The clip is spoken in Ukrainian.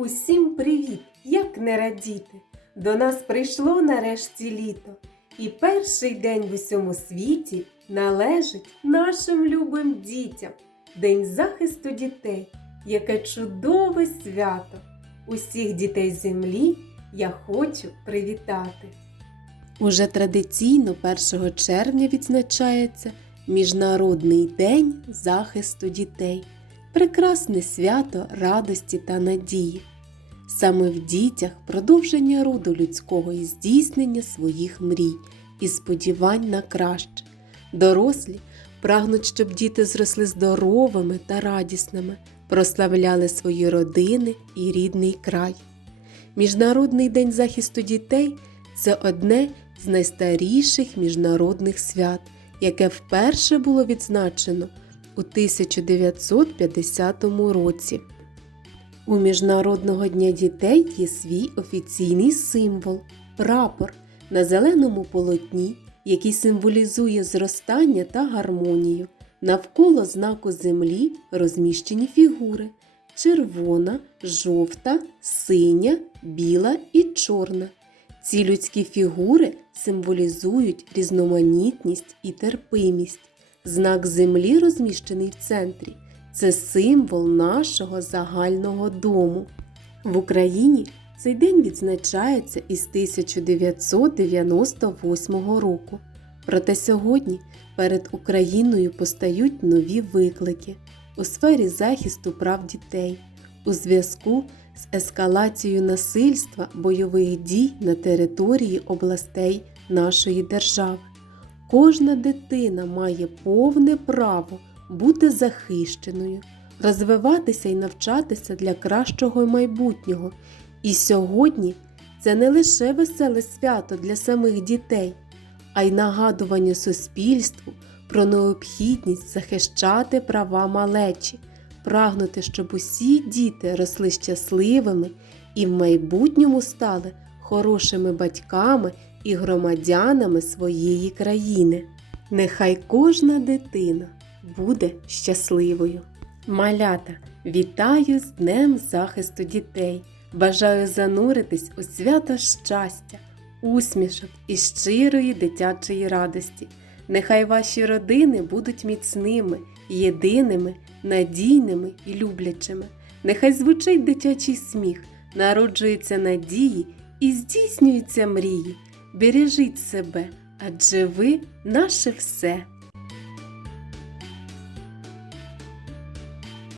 Усім привіт! Як не радіти! До нас прийшло нарешті літо, і перший день в усьому світі належить нашим любим дітям День захисту дітей, яке чудове свято. Усіх дітей землі я хочу привітати. Уже традиційно 1 червня відзначається Міжнародний день захисту дітей прекрасне свято радості та надії. Саме в дітях продовження роду людського і здійснення своїх мрій і сподівань на краще. Дорослі прагнуть, щоб діти зросли здоровими та радісними, прославляли свої родини і рідний край. Міжнародний день захисту дітей це одне з найстаріших міжнародних свят, яке вперше було відзначено у 1950 році. У Міжнародного дня дітей є свій офіційний символ прапор на зеленому полотні, який символізує зростання та гармонію. Навколо знаку землі розміщені фігури червона, жовта, синя, біла і чорна. Ці людські фігури символізують різноманітність і терпимість. Знак землі, розміщений в центрі, це символ нашого загального дому. В Україні цей день відзначається із 1998 року. Проте сьогодні перед Україною постають нові виклики у сфері захисту прав дітей у зв'язку з ескалацією насильства бойових дій на території областей нашої держави. Кожна дитина має повне право бути захищеною, розвиватися і навчатися для кращого майбутнього. І сьогодні це не лише веселе свято для самих дітей, а й нагадування суспільству про необхідність захищати права малечі, прагнути, щоб усі діти росли щасливими і в майбутньому стали хорошими батьками і громадянами своєї країни. Нехай кожна дитина буде щасливою. Малята, вітаю з Днем захисту дітей! Бажаю зануритись у свято щастя, усмішок і щирої дитячої радості. Нехай ваші родини будуть міцними, єдиними, надійними і люблячими. Нехай звучить дитячий сміх, народжуються надії і здійснюються мрії. Бережіть себе, адже ви наше все.